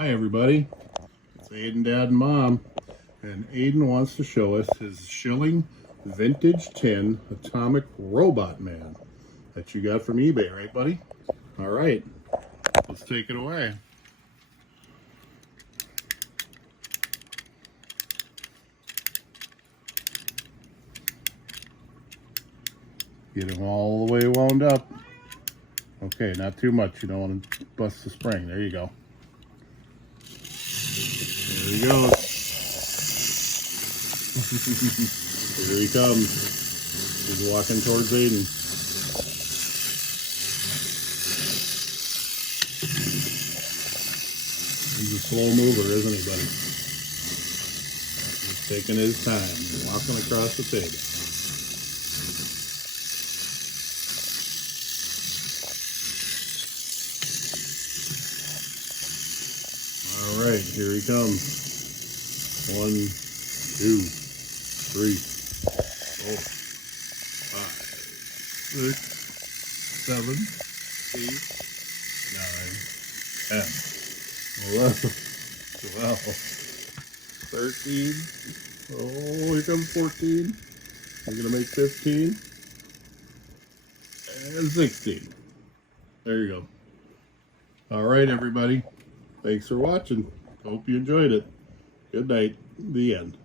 Hi everybody, it's Aiden, Dad, and Mom, and Aiden wants to show us his Schylling Vintage 10 Atomic Robot Man that you got from eBay, right buddy? Alright, let's take it away. Get him all the way wound up. Okay, not too much, you don't want to bust the spring. There you go. There he goes. Here he comes. He's walking towards Aiden. He's a slow mover, isn't he, buddy? He's taking his time, walking across the table. All right, here he comes. 1, 2, 3, 4, 5, 6, 7, 8, 9, 10, 11, 12, 13. Oh, here comes 14. I'm gonna make 15 and 16. There you go. All right, everybody. Thanks for watching. Hope you enjoyed it. Good night. The end.